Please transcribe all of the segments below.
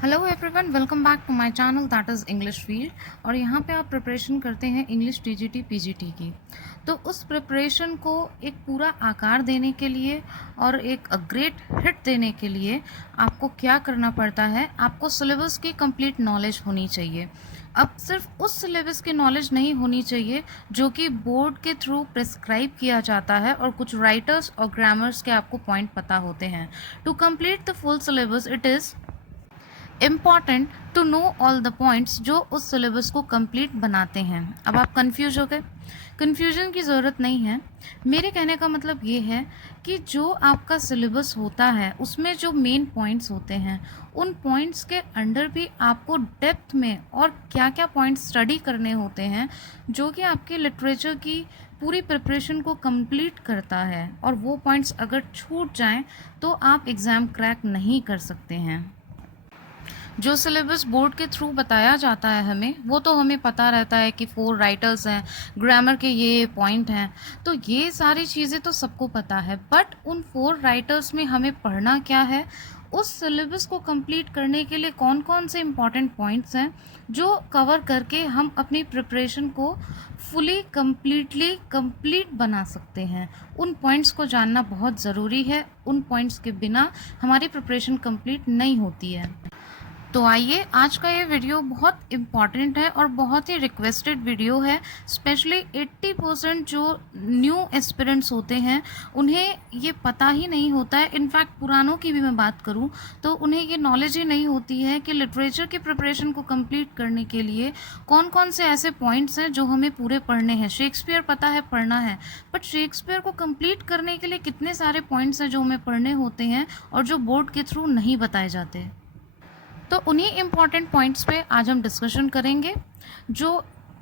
Hello everyone, welcome back to my channel that is English field. और यहाँ पे आप प्रिपरेशन करते हैं इंग्लिश टीजीटी पीजीटी की। तो उस प्रिपरेशन को एक पूरा आकार देने के लिए और एक ग्रेट हिट देने के लिए आपको क्या करना पड़ता है, आपको सिलेबस की कंप्लीट नॉलेज होनी चाहिए। अब सिर्फ उस सिलेबस की नॉलेज नहीं होनी चाहिए जो कि बोर्ड के थ्रू प्रिस्क्राइब किया जाता है और कुछ राइटर्स और ग्रामर्स के आपको पॉइंट पता होते हैं। To complete the full syllabus it is important to know all the points जो उस सिलेबस को कंप्लीट बनाते हैं। अब आप कंफ्यूज हो गए? कन्फ्यूजन की ज़रूरत नहीं है। मेरे कहने का मतलब ये है कि जो आपका सिलेबस होता है उसमें जो मेन पॉइंट्स होते हैं, उन पॉइंट्स के अंडर भी आपको डेप्थ में और क्या क्या पॉइंट्स स्टडी करने होते हैं जो कि आपके लिटरेचर की पूरी प्रिपरेशन को कंप्लीट करता है। और वो पॉइंट्स अगर छूट जाएं तो आप एग्ज़ाम क्रैक नहीं कर सकते हैं। जो सिलेबस बोर्ड के थ्रू बताया जाता है हमें, वो तो हमें पता रहता है कि 4 राइटर्स हैं, ग्रामर के ये पॉइंट हैं, तो ये सारी चीज़ें तो सबको पता है। बट उन 4 राइटर्स में हमें पढ़ना क्या है, उस सिलेबस को कंप्लीट करने के लिए कौन कौन से इम्पॉर्टेंट पॉइंट्स हैं जो कवर करके हम अपनी प्रिपरेशन को फुली कंप्लीट बना सकते हैं। उन पॉइंट्स को जानना बहुत ज़रूरी है। उन पॉइंट्स के बिना हमारी प्रिपरेशन कंप्लीट नहीं होती है। तो आइए, आज का ये वीडियो बहुत इम्पॉर्टेंट है और बहुत ही रिक्वेस्टेड वीडियो है। स्पेशली 80% जो न्यू एस्पिरेंट्स होते हैं उन्हें ये पता ही नहीं होता है। इनफैक्ट पुरानों की भी मैं बात करूं तो उन्हें ये नॉलेज ही नहीं होती है कि लिटरेचर की प्रिपरेशन को कंप्लीट करने के लिए कौन कौन से ऐसे पॉइंट्स हैं जो हमें पूरे पढ़ने हैं। शेक्सपियर पता है पढ़ना है, बट शेक्सपियर को कंप्लीट करने के लिए कितने सारे पॉइंट्स हैं जो हमें पढ़ने होते हैं और जो बोर्ड के थ्रू नहीं बताए जाते। तो उन्हीं इम्पॉर्टेंट पॉइंट्स पे आज हम डिस्कशन करेंगे जो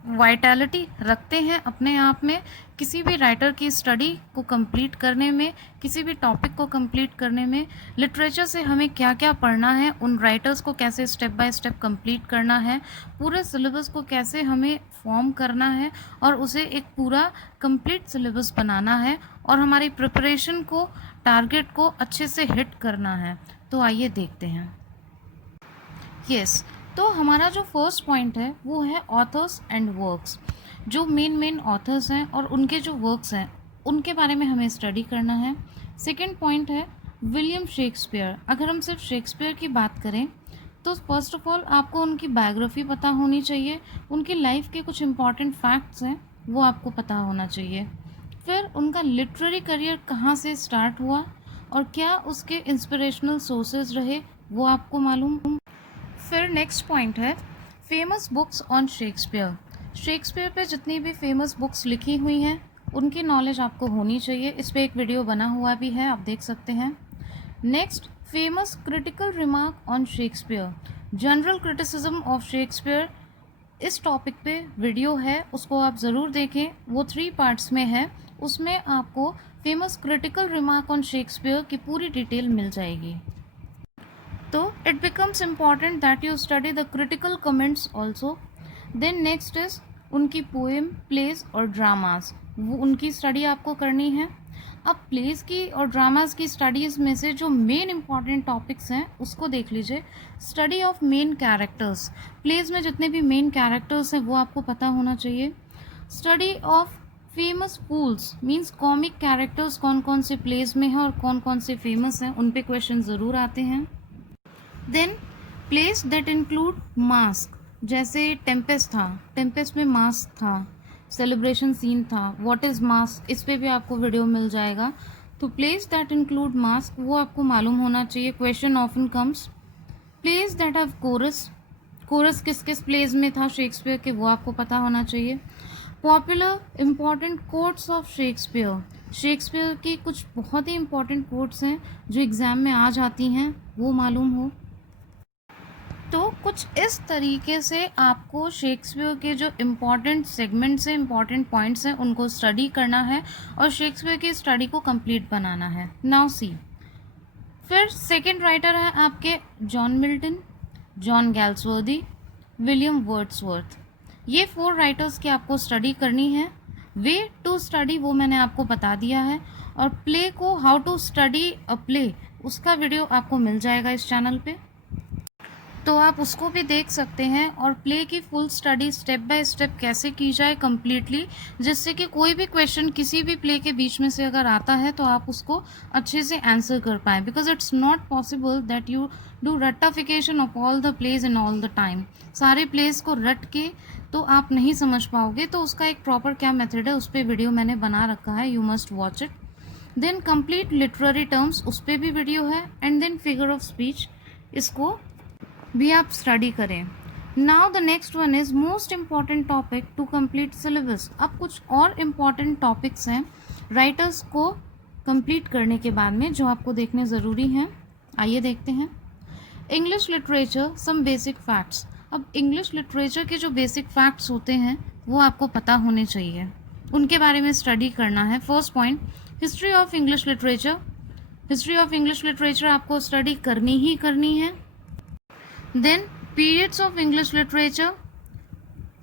वाइटैलिटी रखते हैं अपने आप में किसी भी राइटर की स्टडी को कंप्लीट करने में, किसी भी टॉपिक को कंप्लीट करने में। लिटरेचर से हमें क्या क्या पढ़ना है, उन राइटर्स को कैसे स्टेप बाय स्टेप कंप्लीट करना है, पूरे सिलेबस को कैसे हमें फॉर्म करना है और उसे एक पूरा कंप्लीट सिलेबस बनाना है और हमारी प्रिपरेशन को, टारगेट को अच्छे से हिट करना है। तो आइए देखते हैं। यस, तो हमारा जो फर्स्ट पॉइंट है वो है ऑथर्स एंड वर्क्स। जो मेन ऑथर्स हैं और उनके जो वर्क्स हैं उनके बारे में हमें स्टडी करना है। सेकंड पॉइंट है विलियम शेक्सपियर। अगर हम सिर्फ शेक्सपियर की बात करें तो फर्स्ट ऑफ ऑल आपको उनकी बायोग्राफी पता होनी चाहिए, उनकी लाइफ के कुछ इंपॉर्टेंट फैक्ट्स हैं वो आपको पता होना चाहिए। फिर उनका लिटरेरी करियर कहाँ से स्टार्ट हुआ और क्या उसके इंस्पिरेशनल सोर्सेज रहे वो आपको मालूम। फिर नेक्स्ट पॉइंट है famous books on Shakespeare. Shakespeare पे जितनी भी फेमस बुक्स लिखी हुई हैं उनकी नॉलेज आपको होनी चाहिए। इस पर एक वीडियो बना हुआ भी है, आप देख सकते हैं। Next, famous critical remark on Shakespeare, general criticism of Shakespeare. इस टॉपिक पे वीडियो है, उसको आप ज़रूर देखें। वो 3 पार्ट्स में है, उसमें आपको famous critical remark on Shakespeare की पूरी डिटेल मिल जाएगी। तो it becomes important that you study the critical comments also. Then next is उनकी पोएम, प्लेस और ड्रामास, वो उनकी स्टडी आपको करनी है। अब प्लेस की और ड्रामास की स्टडीज़ में से जो मेन इंपॉर्टेंट टॉपिक्स हैं उसको देख लीजिए। Study of main characters, place में जितने भी मेन कैरेक्टर्स हैं वो आपको पता होना चाहिए। Study of famous fools, means comic characters कौन कौन से प्लेस में हैं और कौन कौन से फेमस हैं, उन पे क्वेश्चन ज़रूर आते हैं। Then place that include mask, जैसे टेम्पेस्ट था, टेम्पेस्ट में मास्क था, सेलिब्रेशन सीन था, व्हाट इज़ मास्क, इस पे भी आपको वीडियो मिल जाएगा। तो प्लेस दैट इंक्लूड मास्क वो आपको मालूम होना चाहिए। Question often comes. Place that have chorus, chorus किस किस प्लेस में था शेक्सपियर के, वो आपको पता होना चाहिए। Popular important quotes of Shakespeare, Shakespeare की कुछ बहुत ही इंपॉर्टेंट कोट्स हैं जो एग्ज़ाम में आ जाती हैं, वो मालूम हो। तो कुछ इस तरीके से आपको शेक्सपियर के जो इम्पॉर्टेंट सेगमेंट्स हैं, इम्पॉर्टेंट पॉइंट्स हैं, उनको स्टडी करना है और शेक्सपियर की स्टडी को कंप्लीट बनाना है। नाउ सी, फिर सेकंड राइटर है आपके John Milton, John Galsworthy, William Wordsworth. ये 4 राइटर्स की आपको स्टडी करनी है। वे टू स्टडी वो मैंने आपको बता दिया है, और प्ले को, how to study a play, उसका वीडियो आपको मिल जाएगा इस चैनल पे। तो आप उसको भी देख सकते हैं और प्ले की full study step by step कैसे की जाए कम्प्लीटली, जिससे कि कोई भी क्वेश्चन किसी भी प्ले के बीच में से अगर आता है तो आप उसको अच्छे से आंसर कर पाएँ, because it's not possible that you do रट्टाफिकेशन of all the places in all the time. सारे प्लेस को रट के तो आप नहीं समझ पाओगे, तो उसका एक प्रॉपर क्या मेथड है उस पर वीडियो मैंने बना रखा है, you must watch it. Then complete literary terms, उस पर भी वीडियो है। And then figure of speech, इसको भी आप स्टडी करें। Now the next one is most important topic to complete syllabus. अब कुछ और इम्पॉर्टेंट टॉपिक्स हैं राइटर्स को कंप्लीट करने के बाद में जो आपको देखने ज़रूरी हैं। आइए देखते हैं। English literature some basic facts. अब इंग्लिश लिटरेचर के जो बेसिक फैक्ट्स होते हैं वो आपको पता होने चाहिए, उनके बारे में स्टडी करना है। First point, history of English literature. History of English literature आपको स्टडी करनी ही करनी है। Then periods of English literature,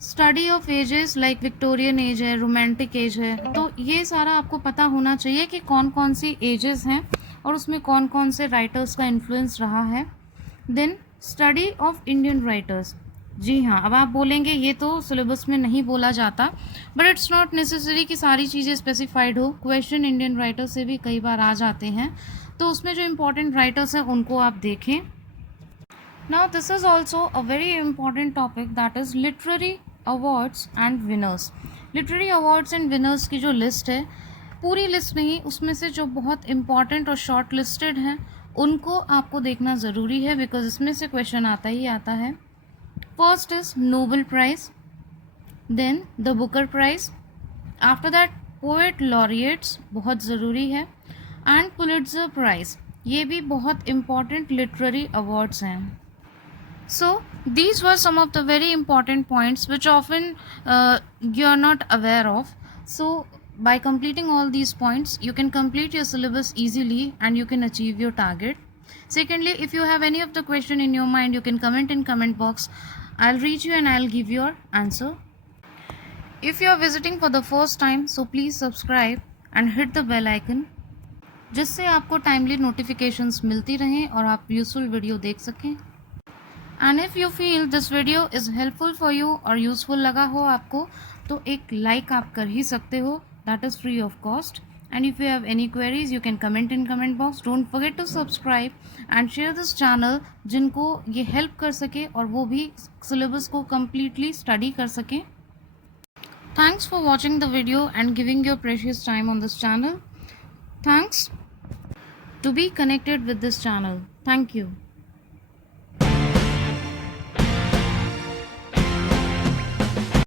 study of ages like Victorian age है, रोमांटिक एज है, तो ये सारा आपको पता होना चाहिए कि कौन कौन सी एजेस हैं और उसमें कौन कौन से राइटर्स का इन्फ्लुएंस रहा है। Then study of Indian writers. जी हाँ, अब आप बोलेंगे ये तो सिलेबस में नहीं बोला जाता, बट इट्स नॉट नेसेसरी कि सारी चीज़ें स्पेसिफाइड हो। क्वेश्चन इंडियन राइटर्स से भी कई बार आ जाते हैं, तो उसमें जो इम्पोर्टेंट राइटर्स हैं उनको आप देखें। Now this is also a very important topic, that is literary awards and winners. Literary awards and winners की जो लिस्ट है, पूरी लिस्ट नहीं, उसमें से जो बहुत important और शॉर्ट लिस्टेड हैं उनको आपको देखना ज़रूरी है, बिकॉज इसमें से क्वेश्चन आता ही आता है। First is Nobel prize, then the Booker prize, after that poet laureates बहुत ज़रूरी है, एंड पुलिट्ज़र प्राइज़, ये भी बहुत important लिटरेरी अवार्ड्स हैं। So these were some of the very important points which often you are not aware of. So by completing all these points, you can complete your syllabus easily and you can achieve your target. Secondly, if you have any of the question in your mind, you can comment in comment box. I'll read you and I'll give your answer. If you are visiting for the first time, so please subscribe and hit the bell icon, जिससे आपको timely notifications मिलती रहें और आप useful video देख सकें। And if you feel this video is helpful for you और useful लगा हो आपको, तो एक लाइक आप कर ही सकते हो, that is free of cost. And if you have any queries you can comment in comment box. Don't forget to subscribe and share this channel, जिनको ये हेल्प कर सके और वो भी सिलेबस को कम्प्लीटली स्टडी कर सकें। Thanks for watching the video and giving your precious time on this channel. Thanks to be connected with this channel. Thank you.